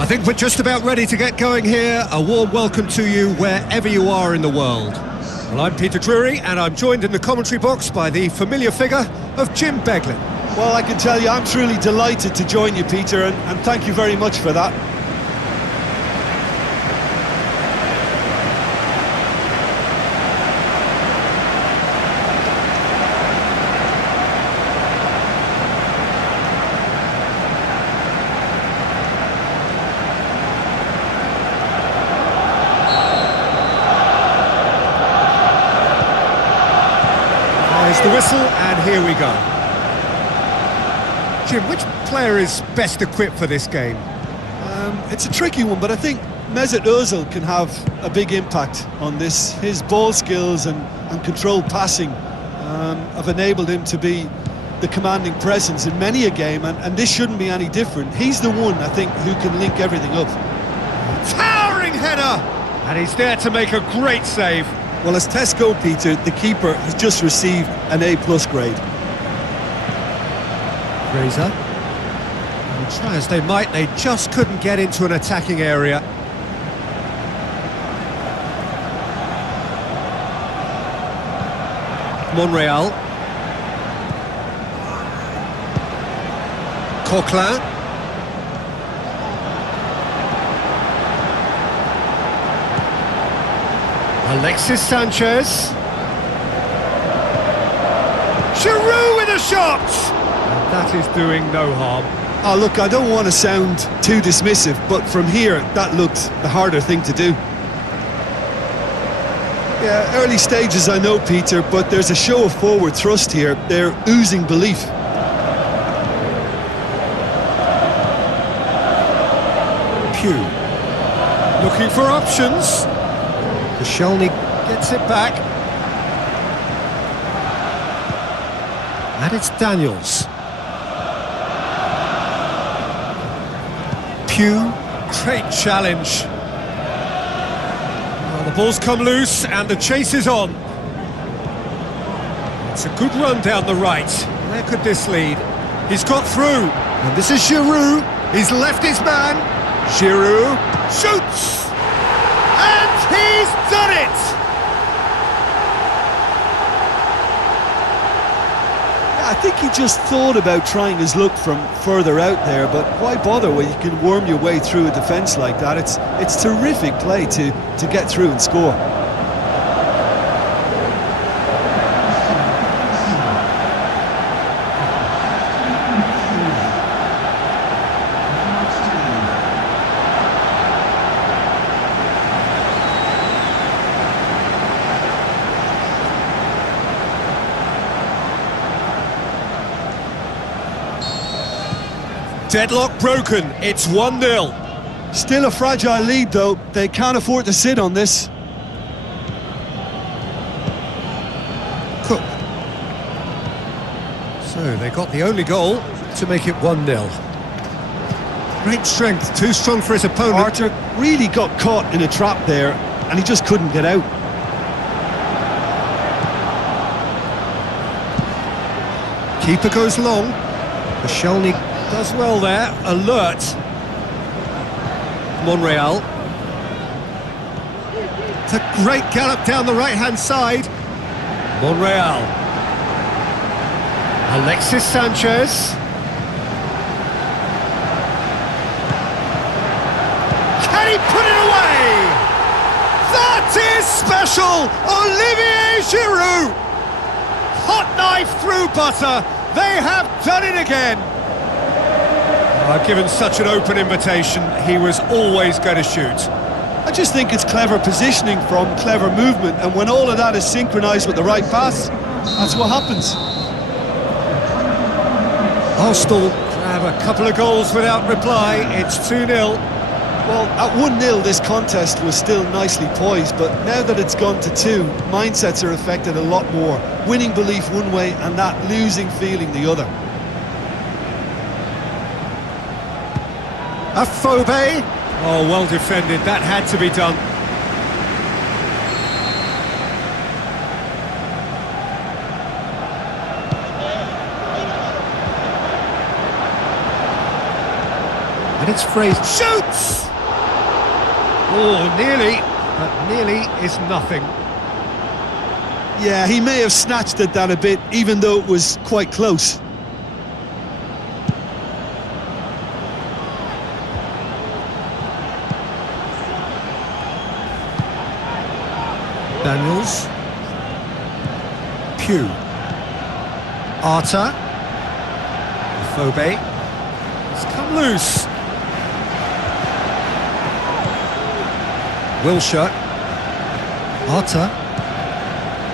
I think we're just about ready to get going here. A warm welcome to you wherever you are in the world. Well, I'm Peter Drury, and I'm joined in the commentary box by the familiar figure of Jim Beglin. Well, I can tell you I'm truly delighted to join you, Peter, and thank you very much for that. There's the whistle, and here we go. Jim, which player is best equipped for this game? It's a tricky one, but I think Mesut Ozil can have a big impact on this. His ball skills and controlled passing have enabled him to be the commanding presence in many a game, and this shouldn't be any different. He's the one, I think, who can link everything up. Towering header! And he's there to make a great save. Well, as tests go, Peter, the keeper has just received an A+ grade. Fraser. And try as they might, they just couldn't get into an attacking area. Monreal. Coquelin. Alexis Sanchez. Giroud with a shot! And that is doing no harm. Oh, look, I don't want to sound too dismissive, but from here, that looked the harder thing to do. Yeah, early stages, I know, Peter, but there's a show of forward thrust here. They're oozing belief. Pugh. Looking for options. Koscielny gets it back. And it's Daniels. Pugh, great challenge. Well, the ball's come loose and the chase is on. It's a good run down the right. Where could this lead? He's got through. And this is Giroud. He's left his man. Giroud shoots. And he's done it! I think he just thought about trying his luck from further out there, but why bother when you can worm your way through a defence like that? It's terrific play to get through and score. Deadlock broken, it's 1-0. Still a fragile lead though, they can't afford to sit on this. Cook. So they got the only goal to make it 1-0. Great strength, too strong for his opponent. Archer really got caught in a trap there and he just couldn't get out. Keeper goes long. Koscielny does well there, alert. Monreal. It's a great gallop down the right-hand side. Monreal. Alexis Sanchez. Can he put it away? That is special! Olivier Giroud! Hot knife through butter. They have done it again. Given such an open invitation, he was always going to shoot. I just think it's clever positioning from clever movement, and when all of that is synchronised with the right pass, that's what happens. Arsenal grab a couple of goals without reply. It's 2-0. Well, at 1-0 this contest was still nicely poised, but now that it's gone to 2, mindsets are affected a lot more. Winning belief one way and that losing feeling the other. Afobe. Oh, well defended. That had to be done. And it's Fraser. Shoots! Oh, nearly, but nearly is nothing. Yeah, he may have snatched at that a bit, even though it was quite close. Daniels. Pugh. Arta. Phobe. It's come loose. Wilshere. Arta.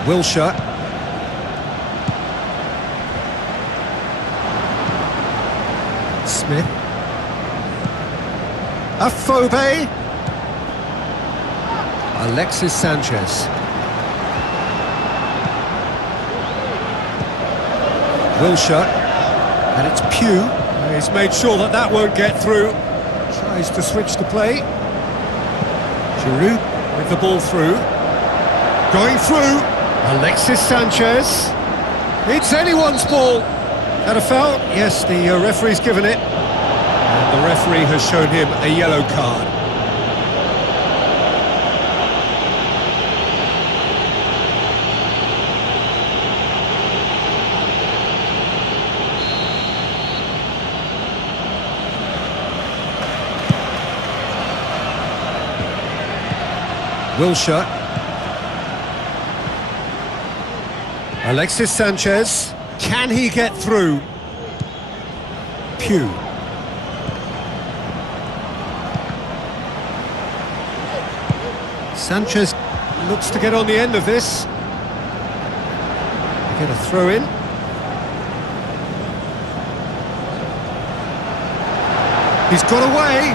Wilshere. Smith. Phobe. Alexis Sanchez. Wilshere, and it's Pugh. He's made sure that that won't get through. Tries to switch the play. Giroud with the ball through. Going through. Alexis Sanchez. It's anyone's ball. Had a foul? Yes, the referee's given it. And the referee has shown him a yellow card. Wilshere. Alexis Sanchez. Can he get through? Pugh. Sanchez looks to get on the end of this. Get a throw in. He's got away.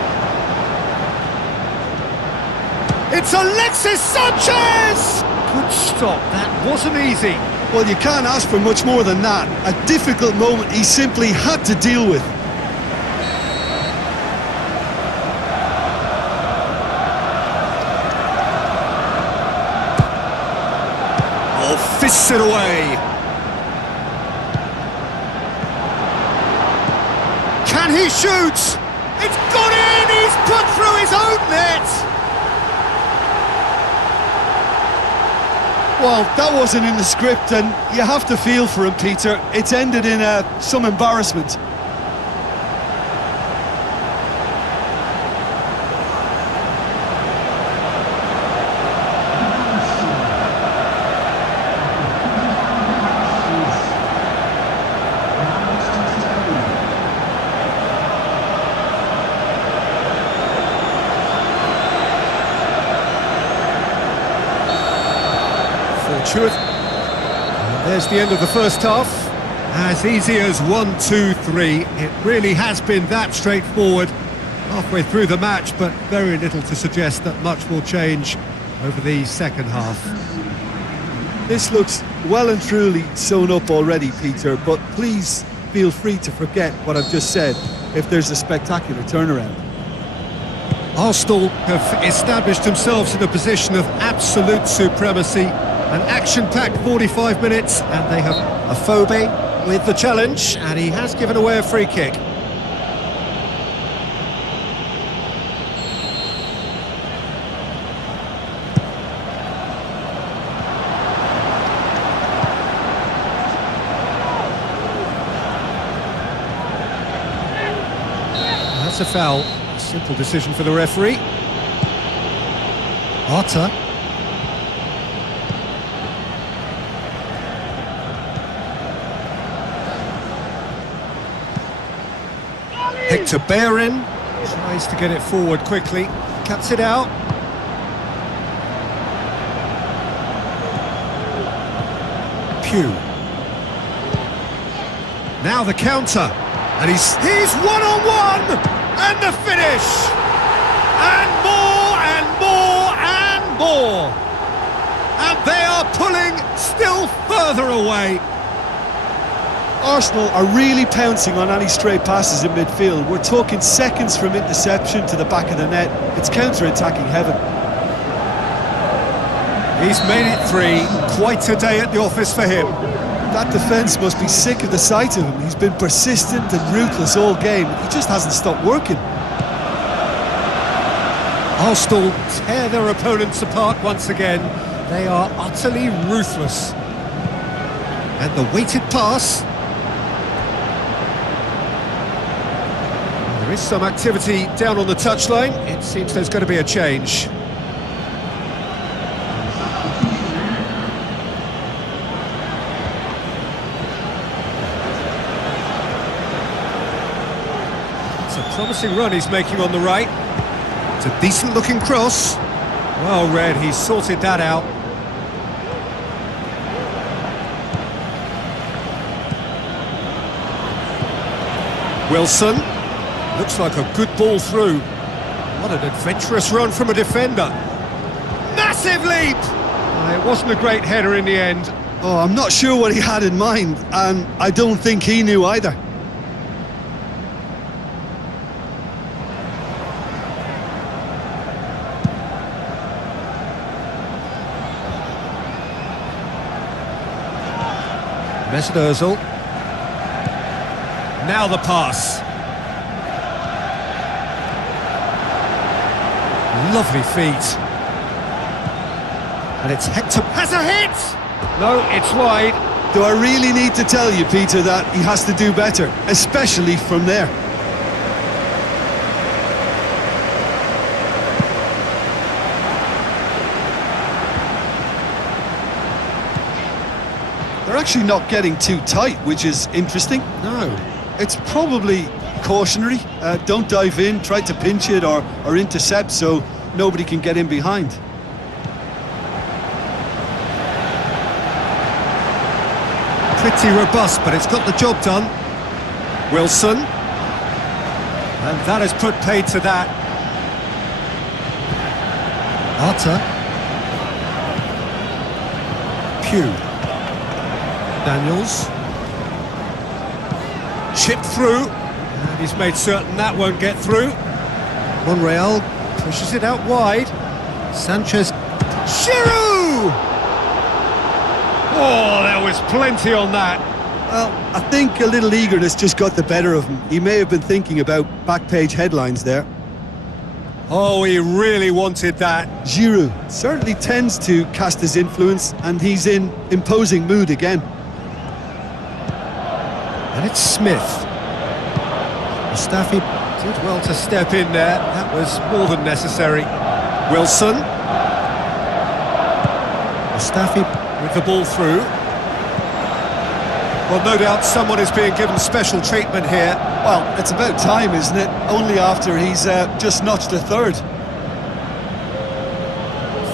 It's Alexis Sanchez! Good stop, that wasn't easy. Well, you can't ask for much more than that. A difficult moment he simply had to deal with. Oh, fists it away. Can he shoot? It's gone in! He's put through his own net! Well, that wasn't in the script, and you have to feel for him, Peter. It's ended in some embarrassment. And there's the end of the first half. As easy as 1, 2, 3. It really has been that straightforward. Halfway through the match, but very little to suggest that much will change over the second half. This looks well and truly sewn up already, Peter, but please feel free to forget what I've just said if there's a spectacular turnaround. Arsenal have established themselves in a position of absolute supremacy. An action-packed 45 minutes, and they have Phobe with the challenge, and he has given away a free kick. That's a foul. Simple decision for the referee. Arta. Hector Bellerin tries to get it forward quickly, cuts it out. Pugh. Now the counter, and he's one-on-one, and the finish! And more, and more, and more! And they are pulling still further away. Arsenal are really pouncing on any stray passes in midfield. We're talking seconds from interception to the back of the net. It's counter-attacking heaven. He's made it 3. Quite a day at the office for him. That defence must be sick of the sight of him. He's been persistent and ruthless all game. He just hasn't stopped working. Arsenal tear their opponents apart once again. They are utterly ruthless. And the weighted pass. There is some activity down on the touchline. It seems there's going to be a change. It's a promising run he's making on the right. It's a decent-looking cross. Well read, he's sorted that out. Wilson. Looks like a good ball through. What an adventurous run from a defender. Massive leap! It wasn't a great header in the end. Oh, I'm not sure what he had in mind, and I don't think he knew either. Mesut Ozil. Now the pass. Lovely feet. And it's Hector. Has a hit! No, it's wide. Do I really need to tell you, Peter, that he has to do better, especially from there? They're actually not getting too tight, which is interesting. No. It's probably cautionary. Don't dive in, try to pinch it or intercept so nobody can get in behind. Pretty robust, but it's got the job done. Wilson. And that has put paid to that. Arta. Pugh. Daniels. Chipped through. And he's made certain that won't get through. Monreal pushes it out wide. Sanchez. Giroud! Oh, there was plenty on that. Well, I think a little eagerness just got the better of him. He may have been thinking about back-page headlines there. Oh, he really wanted that. Giroud certainly tends to cast his influence, and he's in imposing mood again. And it's Smith. Mustafi did well to step in there. That was more than necessary. Wilson. Mustafi with the ball through. Well, no doubt someone is being given special treatment here. Well, it's about time, isn't it? Only after he's just notched a third.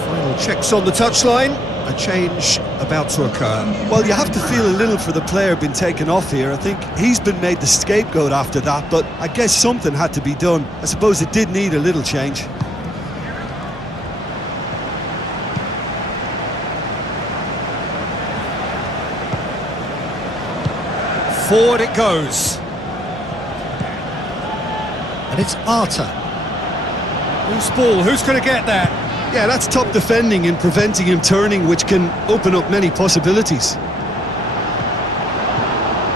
Final checks on the touchline. A change about to occur. Well, you have to feel a little for the player being taken off here. I think he's been made the scapegoat after that, but I guess something had to be done. I suppose it did need a little change. Forward it goes. And it's Arta. Who's ball? Who's going to get that? Yeah, that's top defending and preventing him turning, which can open up many possibilities.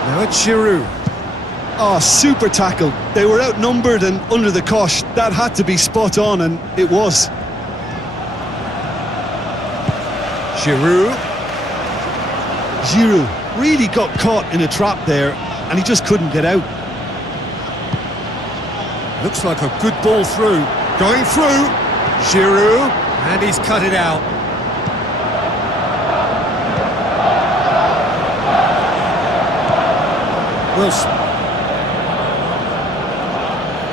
Now it's Giroud. Oh, super tackle. They were outnumbered and under the cosh. That had to be spot on, and it was. Giroud. Giroud really got caught in a trap there, and he just couldn't get out. Looks like a good ball through. Going through. Giroud. And he's cut it out. Wilson.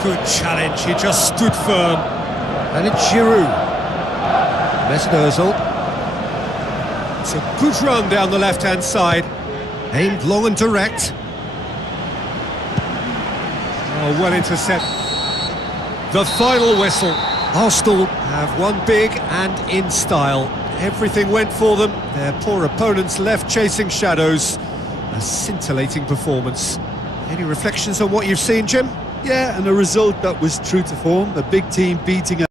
Good challenge, he just stood firm. And it's Giroud. Mesut Ozil. It's a good run down the left-hand side. Aimed long and direct. Oh, well intercept. The final whistle. Arsenal have won big and in style. Everything went for them. Their poor opponents left chasing shadows. A scintillating performance. Any reflections on what you've seen, Jim? Yeah, and a result that was true to form. A big team beating